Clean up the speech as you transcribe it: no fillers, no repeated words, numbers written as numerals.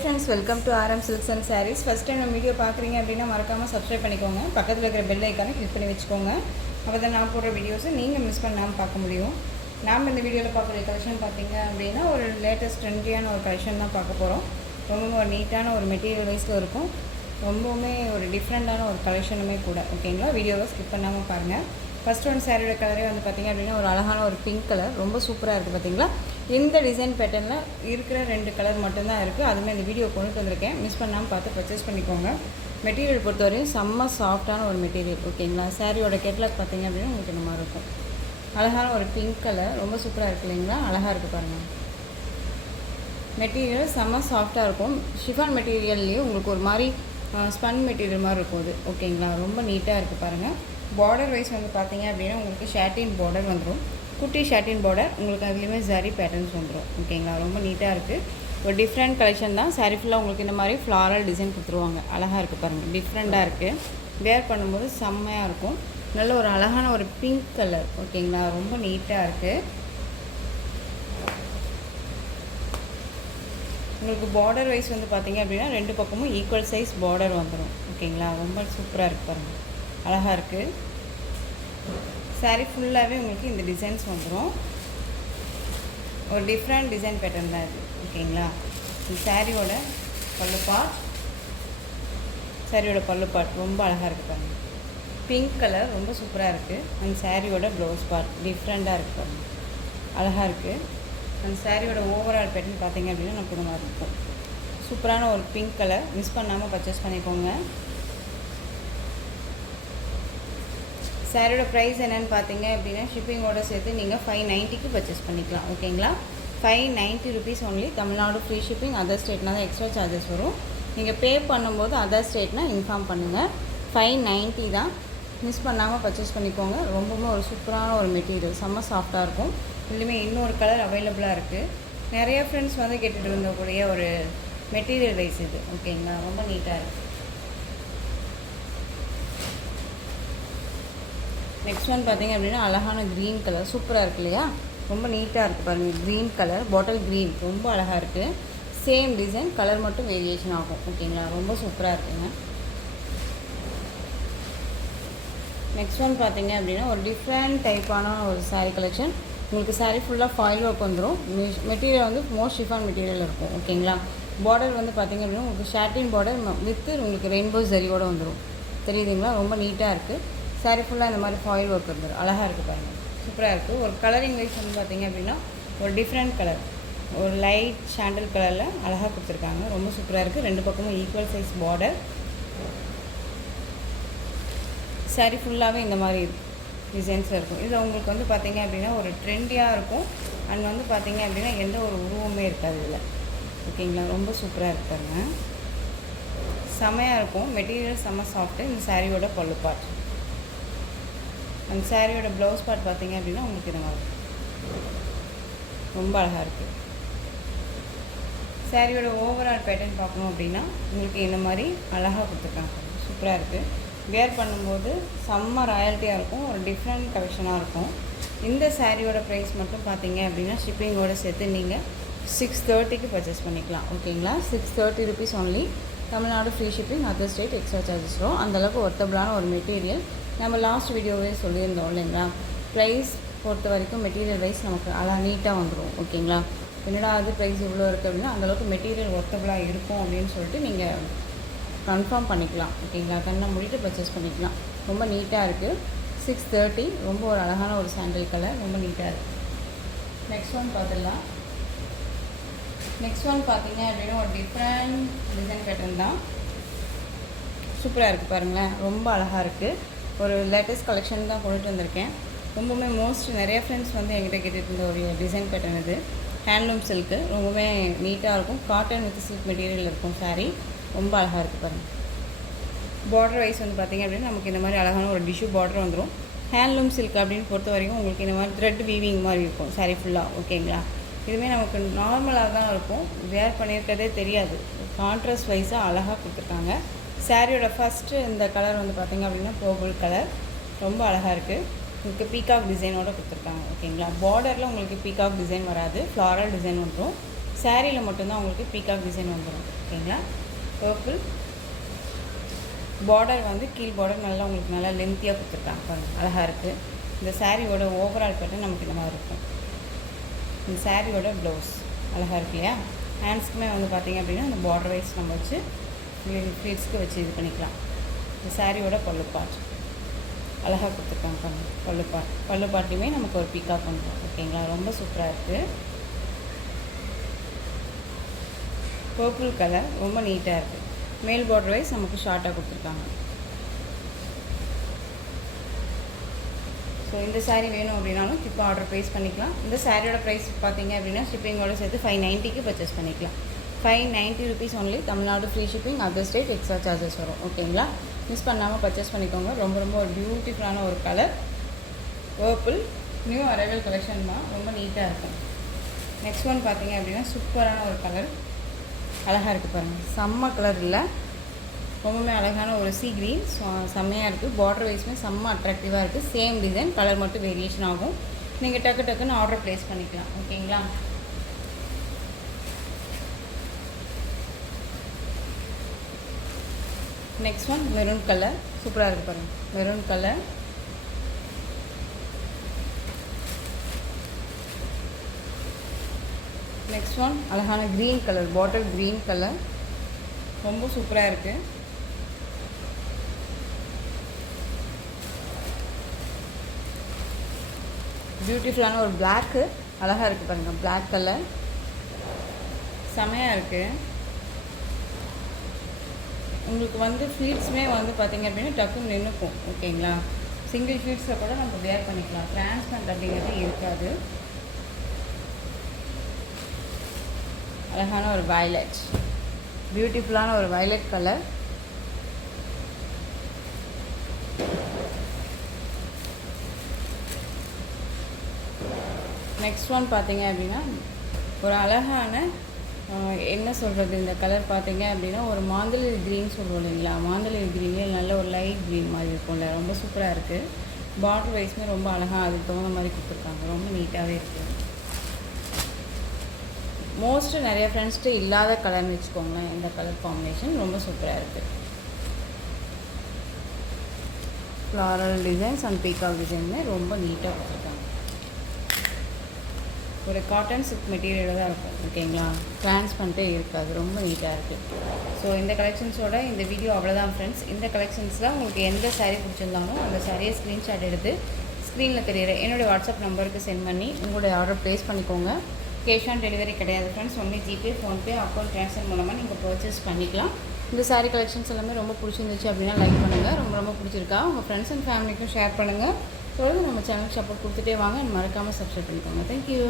Friends, welcome to RM Silks and Sarees. First time நம்ம video பார்க்குறீங்க அப்படின்னா மறக்காமல் சப்ஸ்கிரைப் பண்ணிக்கோங்க. பக்கத்தில் இருக்கிற பெல் ஐக்கானை கிளிக் பண்ணி வச்சுக்கோங்க. அப்போ தான் நான் போடுற வீடியோஸை நீங்கள் மிஸ் பண்ணாமல் பார்க்க முடியும். நாம் இந்த வீடியோவில் பார்க்குற கலெக்ஷன் பார்த்தீங்க அப்படின்னா ஒரு லேட்டஸ்ட் ட்ரெண்டியான ஒரு கலெக்ஷன் தான் பார்க்க போகிறோம். ரொம்பவும் ஒரு நீட்டான ஒரு மெட்டீரியல் வைஸில் இருக்கும். ரொம்பவுமே ஒரு டிஃப்ரெண்ட்டான ஒரு கலெக்ஷனுமே கூட. ஓகேங்களா, வீடியோவை ஸ்கிப் பண்ணாமல் பாருங்கள். ஃபஸ்ட் ஒன் சாரியோட கலரே வந்து பார்த்திங்க அப்படின்னா ஒரு அழகான ஒரு பிங்க் கலர், ரொம்ப சூப்பராக இருக்குது. பார்த்திங்களா, இந்த டிசைன் பேட்டர்னில் இருக்கிற 2 கலர் மட்டும்தான் இருக்குது. அதுவுமே இந்த வீடியோ கொண்டு வந்திருக்கேன். மிஸ் பண்ணாமல் பார்த்து பர்ச்சேஸ் பண்ணிக்கோங்க. மெட்டீரியல் பொறுத்தவரையும் செம்ம சாஃப்டான ஒரு மெட்டீரியல். ஓகேங்களா, சாரியோட கேட்லாக் பார்த்திங்க அப்படின்னா உங்களுக்கு இந்த மாதிரி இருக்கும். அழகான ஒரு பிங்க் கலர், ரொம்ப சூப்பராக இருக்குது இல்லைங்களா, அழகாக இருக்குது பாருங்கள். மெட்டீரியல் செம்ம சாஃப்டாக இருக்கும். ஷிஃபான் மெட்டீரியல்லையும் உங்களுக்கு ஒரு மாதிரி ஸ்பன் மெட்டீரியல் மாதிரி இருக்கும் அது. ஓகேங்களா, ரொம்ப நீட்டாக இருக்குது பாருங்கள். பார்டர் வைஸ் வந்து பார்த்திங்க அப்படின்னா உங்களுக்கு ஷாட்டின் பார்டர் வந்துடும். குட்டி ஷாட்டின் பார்டர், உங்களுக்கு அதுலேயுமே ஜரி பேட்டர்ன்ஸ் வந்துடும். ஓகேங்களா, ரொம்ப நீட்டாக இருக்குது. ஒரு டிஃப்ரெண்ட் கலெக்ஷன் தான். சாரி ஃபுல்லாக உங்களுக்கு இந்த மாதிரி ஃப்ளாரல் டிசைன் கொடுத்துருவாங்க. அழகாக இருக்குது பாருங்கள், டிஃப்ரெண்ட்டாக இருக்குது. வேர் பண்ணும்போது செம்மையாக இருக்கும். நல்ல ஒரு அழகான ஒரு பிங்க் கலர். ஓகேங்களா, ரொம்ப நீட்டாக இருக்குது. உங்களுக்கு பார்டர் வைஸ் வந்து பார்த்திங்க அப்படின்னா 2 பக்கமும் ஈக்குவல் சைஸ் பார்டர் வந்துடும். ஓகேங்களா, ரொம்ப சூப்பராக இருக்குது பாருங்கள், அழகாக இருக்குது. சாரீ ஃபுல்லாகவே உங்களுக்கு இந்த டிசைன்ஸ் வந்துடும். ஒரு டிஃப்ரெண்ட் டிசைன் பேட்டர்ன் தான் இது. ஓகேங்களா, இந்த சாரியோட பல்லு பார்ட் ரொம்ப அழகாக இருக்குது பாருங்கள். பிங்க் கலர் ரொம்ப சூப்பராக இருக்குது. அந்த சாரியோட ப்ளவுஸ் பார்ட் டிஃப்ரெண்ட்டாக இருக்குது பாருங்கள், அழகாக இருக்குது. அந்த சாரியோட ஓவரால் பேட்டர்ன் பார்த்திங்க அப்படின்னா நமக்கு இந்த மாதிரி இருக்கும். சூப்பரான ஒரு பிங்க் கலர், மிஸ் பண்ணாமல் பர்ச்சேஸ் பண்ணிக்கோங்க. சாரியோட ப்ரைஸ் என்னென்னு பார்த்தீங்க அப்படின்னா ஷிப்பிங்கோடு சேர்த்து நீங்கள் 590க்கு பர்ச்சேஸ் பண்ணிக்கலாம். ஓகேங்களா, 590 rupees only. Tamil Nadu free shipping. Other ஸ்டேட்னா தான் எக்ஸ்ட்ரா சார்ஜஸ் வரும். நீங்கள் பே பண்ணும்போது அதர் ஸ்டேட்னால் இன்ஃபார்ம் பண்ணுங்கள். 590 தான், மிஸ் பண்ணாமல் பர்ச்சேஸ் பண்ணிக்கோங்க. ரொம்பவும் ஒரு சூப்பரான ஒரு மெட்டீரியல், செம்ம சாஃப்டாக இருக்கும். இதுலேயுமே இன்னொரு கலர் அவைலபிளாக இருக்குது. நிறைய ஃப்ரெண்ட்ஸ் வந்து கேட்டுகிட்டு இருந்தக்கூடிய ஒரு மெட்டீரியல் வைஸ் இது. ஓகேங்களா, ரொம்ப நீட்டாக இருக்குது. நெக்ஸ்ட் ஒன் பார்த்திங்க அப்படின்னா அழகான க்ரீன் கலர், சூப்பராக இருக்குது இல்லையா, ரொம்ப நீட்டாக இருக்குது பாருங்கள். க்ரீன் கலர், பாட்டில் க்ரீன், ரொம்ப அழகாக இருக்குது. சேம் டிசைன், கலர் மட்டும் வேரியேஷன் ஆகும். ஓகேங்களா, ரொம்ப சூப்பராக இருக்குங்க. நெக்ஸ்ட் ஒன் பார்த்திங்க அப்படின்னா ஒரு டிஃப்ரெண்ட் டைப்பான ஒரு சாரீ கலெக்ஷன். உங்களுக்கு சாரீ ஃபுல்லாக ஃபாயில் ஒர்க் வந்துடும். மெட்டீரியல் வந்து மோஸ்ட் ஷிஃபான் மெட்டீரியல் இருக்கும். ஓகேங்களா, பார்டர் வந்து பார்த்திங்க அப்படின்னா உங்களுக்கு ஷாட்டின் பார்டர் வித் உங்களுக்கு ரெயின்போ ஜரியோடு வந்துடும். தெரியுதுங்களா, ரொம்ப நீட்டாக இருக்குது. சாரீ ஃபுல்லாக இந்த மாதிரி ஃபாயில் ஒர்க் வந்துடும். அழகாக இருக்குது பாருங்கள், சூப்பராக இருக்குது. ஒரு கலரிங் வைஸ் வந்து பார்த்திங்க அப்படின்னா ஒரு டிஃப்ரெண்ட் கலர், ஒரு லைட் சாண்டல் கலரில் அழகாக கொடுத்துருக்காங்க. ரொம்ப சூப்பராக இருக்குது. 2 பக்கமும் ஈக்குவல் சைஸ் பார்டர். சாரீ ஃபுல்லாகவே இந்த மாதிரி டிசைன்ஸில் இருக்கும். இதில் உங்களுக்கு வந்து பார்த்திங்க அப்படின்னா ஒரு ட்ரெண்டியாக இருக்கும். அண்ட் வந்து பார்த்திங்க அப்படின்னா எந்த ஒரு உருவமே இருக்காது இதில். ஓகேங்களா, ரொம்ப சூப்பராக இருக்காங்க, செமையாக இருக்கும். மெட்டீரியல் செம்ம சாஃப்ட்டு. இந்த சாரியோட பல்லு பார்ட், அந்த சாரியோட ப்ளவுஸ் பார்ட் பார்த்திங்க அப்படின்னா உங்களுக்கு இந்த மாதிரி ரொம்ப அழகாக இருக்குது. சாரியோட ஓவரால் பேட்டர்ன் பார்க்கணும் அப்படின்னா உங்களுக்கு இந்த மாதிரி அழகாக கொடுத்துருக்காங்க. சூப்பராக இருக்குது. வேர் பண்ணும்போது செம்ம ராயல்ட்டியாக இருக்கும். ஒரு டிஃப்ரெண்ட் கலெக்ஷனாக இருக்கும். இந்த சாரியோட ப்ரைஸ் மட்டும் பார்த்திங்க அப்படின்னா ஷிப்பிங்கோடு சேர்த்து நீங்கள் 630க்கு பர்ச்சேஸ் பண்ணிக்கலாம். ஓகேங்களா, 630 rupees only. Tamil Nadu free shipping, other state extra charges வரும். அந்தளவுக்கு ஒர்த்தபிளான ஒரு மெட்டீரியல். நம்ம லாஸ்ட் வீடியோவே சொல்லியிருந்தோம் இல்லைங்களா, ப்ரைஸ் பொறுத்த வரைக்கும் மெட்டீரியல் வைஸ் நமக்கு அழகாக நீட்டாக வந்துடும். ஓகேங்களா, என்னடா அது ப்ரைஸ் இவ்வளோ இருக்குது அப்படின்னா அந்தளவுக்கு மெட்டீரியல் ஒர்த்தபிளாக இருக்கும் அப்படின்னு சொல்லிட்டு நீங்கள் கன்ஃபார்ம் பண்ணிக்கலாம். ஓகேங்களா, கண்ணை மூடிட்டு பர்ச்சேஸ் பண்ணிக்கலாம். ரொம்ப நீட்டாக இருக்குது. 630, ரொம்ப ஒரு அழகான ஒரு சாண்டல் கலர், ரொம்ப நீட்டாக இருக்குது. நெக்ஸ்ட் ஒன் பார்த்துடலாம். நெக்ஸ்ட் ஒன் பார்த்திங்க அப்படின்னா ஒரு டிஃப்ரெண்ட் டிசைன் பேட்டர்ன் தான். சூப்பராக இருக்குது பாருங்களேன், ரொம்ப அழகாக இருக்குது. ஒரு லேட்டஸ்ட் கலெக்ஷன் தான் கொண்டுட்டு வந்திருக்கேன். ரொம்பவுமே நிறைய ஃப்ரெண்ட்ஸ் வந்து என்கிட்ட கேட்டுட்டு இருந்த ஒரு டிசைன் பேட்டர்ன் இது. ஹேண்ட்லூம் சில்க்கு, ரொம்பவே நீட்டாக இருக்கும். காட்டன் வித் சில்க் மெட்டீரியல் இருக்கும். சாரீ ரொம்ப அழகாக இருக்குது பாருங்கள். பார்டர் வைஸ் வந்து பார்த்திங்க அப்படின்னா நமக்கு இந்த மாதிரி அழகான ஒரு டிஷ்யூ பார்டர் வந்துடும். ஹேண்ட்லூம் சில்க் அப்படின்னு பொறுத்த வரைக்கும் உங்களுக்கு இந்த மாதிரி த்ரெட் வீவிங் மாதிரி இருக்கும் சாரீ ஃபுல்லாக. ஓகேங்களா, இதுவுமே நமக்கு நார்மலாக தான் இருக்கும். வேர் பண்ணியிருக்கிறதே தெரியாது. கான்ட்ராஸ்ட் வைஸாக அழகாக கொடுத்துருக்காங்க. சாரியோட ஃபஸ்ட்டு இந்த கலர் வந்து பார்த்திங்க அப்படின்னா பர்பிள் கலர், ரொம்ப அழகாக இருக்குது. உங்களுக்கு பீகாக் டிசைனோடு கொடுத்துருக்காங்க. ஓகேங்களா, பார்டரில் உங்களுக்கு பீகாக் டிசைன் வராது, ஃப்ளாரல் டிசைன் வந்துடும். சாரியில் மட்டும்தான் உங்களுக்கு பீகாக் டிசைன் வந்துடும். ஓகேங்களா? பர்பிள் பார்டர் வந்து கீழ் பார்டர் நல்லா உங்களுக்கு நல்லா லென்த்தியாக கொடுத்துருக்காங்க பாருங்கள், அழகாக இருக்குது. இந்த சாரியோட ஓவரால் பேட்டர்ன் நமக்கு இந்த மாதிரி இருக்கும். இந்த சாரியோட ப்ளவுஸ் அழகாக இருக்கு இல்லையா? ஹேண்ட்ஸ்க்குமே வந்து பார்த்திங்க அப்படின்னா அந்த பார்டர் வைஸ் நம்ம வச்சு ஃப்ளீட்ஸ்க்கு வச்சு இது பண்ணிக்கலாம். இந்த சாரியோட பல்லு பார்ட் அழகாக கொடுத்துருக்காங்க பாருங்கள். பல்லு பாட்டையுமே நமக்கு ஒரு பீக்காக பண்ணுறோம். ஓகேங்களா? ரொம்ப சூப்பராக இருக்குது. பர்பிள் கலர் ரொம்ப நீட்டாக இருக்குது. மேல் பார்டர் வைஸ் நமக்கு ஷார்ட்டாக கொடுத்துருக்காங்க. ஸோ இந்த சாரீ வேணும் அப்படின்னாலும் இப்போ ஆர்டர் ப்ளேஸ் பண்ணிக்கலாம். இந்த சாரியோட ப்ரைஸ் பார்த்தீங்க அப்படின்னா ஷிப்பிங்கோட சேர்த்து 590க்கு பர்ச்சேஸ் பண்ணிக்கலாம். 590 rupees only. Tamil Nadu free shipping, other state extra charges வரும். ஓகேங்களா? மிஸ் பண்ணாமல் பர்ச்சேஸ் பண்ணிக்கோங்க. ரொம்ப ரொம்ப ஒரு பியூட்டிஃபுல்லான ஒரு colour. Purple new arrival collection தான், ரொம்ப நீட்டாக இருக்கும். நெக்ஸ்ட் ஒன் பார்த்தீங்க அப்படின்னா சூப்பரான ஒரு கலர், அழகாக இருக்குது பாருங்கள். செம்ம கலர் இல்லை, ரொம்பவுமே அழகான ஒரு சி க்ரீன், செம்மையாக இருக்குது. பார்டர் வைஸுமே செம்ம அட்ராக்டிவாக இருக்குது. சேம் டிசைன், கலர் மட்டும் வேரியேஷன் ஆகும். நீங்கள் டக்குன்னு ஆர்டர் ப்ளேஸ் பண்ணிக்கலாம். ஓகேங்களா? நெக்ஸ்ட் ஒன் மெரூன் கலர், சூப்பராக இருக்குது பாருங்கள். மெரூன் கலர், நெக்ஸ்ட் ஒன் அழகான green colour, bottle green colour, ரொம்ப சூப்பராக இருக்குது. பியூட்டிஃபுல்லான ஒரு பிளாக்கு, அழகாக இருக்குது பாருங்கள். பிளாக் கலர் செமையாக இருக்குது. உங்களுக்கு வந்து ஃப்ளீட்ஸுமே வந்து பார்த்திங்க அப்படின்னா டக்குன்னு நின்றுக்கும். ஓகேங்களா? சிங்கிள் ஃப்ளீட்ஸில் கூட நம்ம வேர் பண்ணிக்கலாம். டிரான்ஸ்பரண்ட் அப்படிங்கிறது இருக்காது. அழகான ஒரு வயலட், பியூட்டிஃபுல்லான ஒரு வயலட் கலர். நெக்ஸ்ட் ஒன் பார்த்தீங்க அப்படின்னா ஒரு அழகான என்ன சொல்கிறது, இந்த கலர் பார்த்தீங்க அப்படின்னா ஒரு மாந்தளிர் க்ரீன் சொல்லுவோம் இல்லைங்களா? மாந்தளிர் க்ரீன்லேயே நல்ல ஒரு லைட் க்ரீன் மாதிரி இருக்கும்ல, ரொம்ப சூப்பராக இருக்குது. பார்டர் வைஸுமே ரொம்ப அழகாக அதுக்கு தகுந்த மாதிரி கொடுத்துருக்காங்க. ரொம்ப நீட்டாகவே இருக்குது. மோஸ்ட்டு நிறைய ஃப்ரெண்ட்ஸ்ட்டு இல்லாத கலர்னு வச்சுக்கோங்களேன். இந்த கலர் காம்பினேஷன் ரொம்ப சூப்பராக இருக்குது. ஃப்ளாரல் டிசைன்ஸ் அண்ட் பீகாக் டிசைனுமே ரொம்ப நீட்டாக கொடுத்துருக்காங்க. ஒரு காட்டன் சில்க் மெட்டீரியலாக தான் இருக்கும். ஓகேங்களா? டிரான்ஸ்பரண்ட்டே இருக்காது, ரொம்ப நீட்டாக இருக்குது. ஸோ இந்த கலெக்ஷன்ஸோட இந்த வீடியோ அவ்வளோதான் ஃப்ரெண்ட்ஸ். இந்த கலெக்ஷன்ஸில் உங்களுக்கு எந்த சாரீ பிடிச்சிருந்தாலும் அந்த சாரியை ஸ்க்ரீன்ஷாட் எடுத்து ஸ்க்ரீனில் தெரியுற என்னுடைய வாட்ஸ்அப் நம்பருக்கு சென்ட் பண்ணி உங்களுடைய ஆர்டர் ப்ளேஸ் பண்ணிக்கோங்க. கேஷ் ஆன் டெலிவரி கிடையாது friends. Only GPay, PhonePe, account transfer மூலமாக நீங்கள் பர்ச்சேஸ் பண்ணிக்கலாம். இந்த சாரீ கலெக்ஷன்ஸ் எல்லாமே ரொம்ப பிடிச்சிருந்துச்சு அப்படின்னா லைக் பண்ணுங்கள். ரொம்ப பிடிச்சிருக்கா உங்கள் ஃப்ரெண்ட்ஸ் அண்ட் ஃபேமிலிக்கும் ஷேர் பண்ணுங்கள். தொடர்ந்து நம்ம சேனலுக்கு சப்போர்ட் கொடுத்துட்டே வாங்க. மறக்காமல் சப்ஸ்கிரைப் பண்ணிக்கோங்க. தேங்க்யூ.